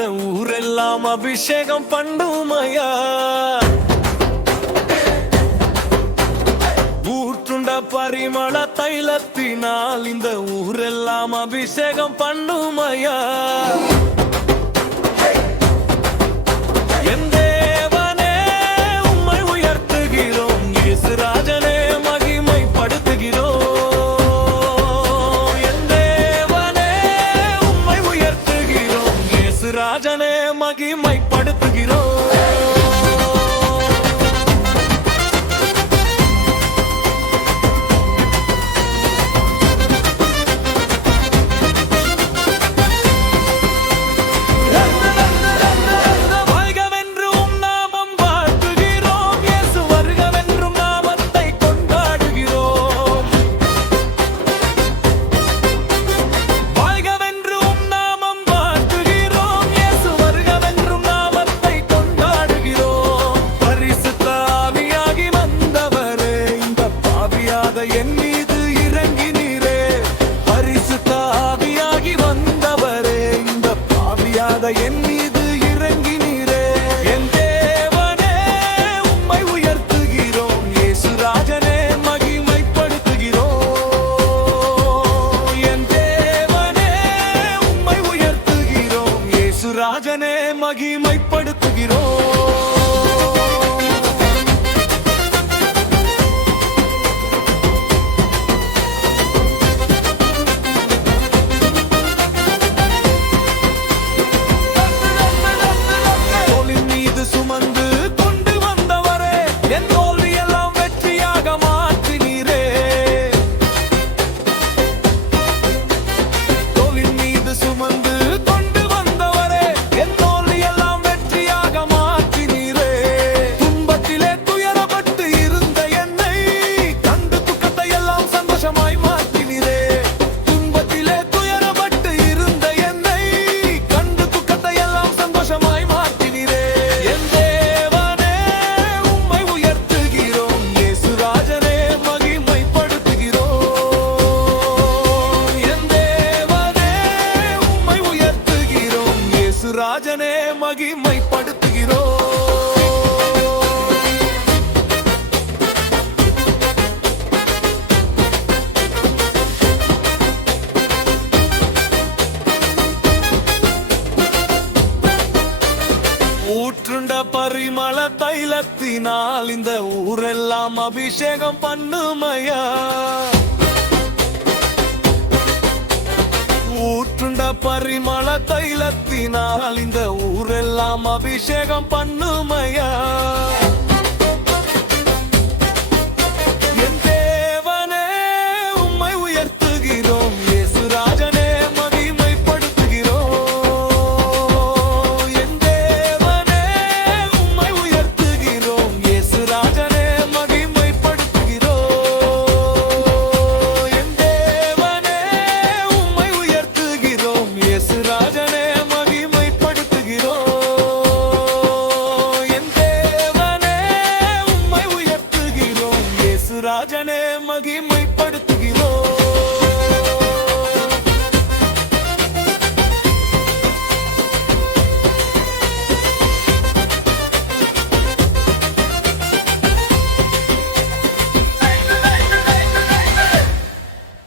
இந்த ஊரெல்லாம் அபிஷேகம் பண்ணுமையா? ஊற்றுண்ட பரிமள தைலத்தினால் இந்த ஊரெல்லாம் அபிஷேகம் பண்ணுமையா? என் மீது இறங்கி நீரே என் தேவனே உம்மை உயர்த்துகிறோம். இயேசுராஜனே மகிமைப்படுத்துகிறோம். என் தேவனே உம்மை உயர்த்துகிறோம். இயேசுராஜனே மகிமைப்படுத்துகிறோம். மகிமைப்படுத்துகிறோம் ஊற்றுண்ட பரிமள தைலத்தினால் இந்த ஊரெல்லாம் அபிஷேகம் பண்ணுமையா? பரிமள தைலத்தினால் இந்த ஊரெல்லாம் அபிஷேகம் பண்ணுமையா?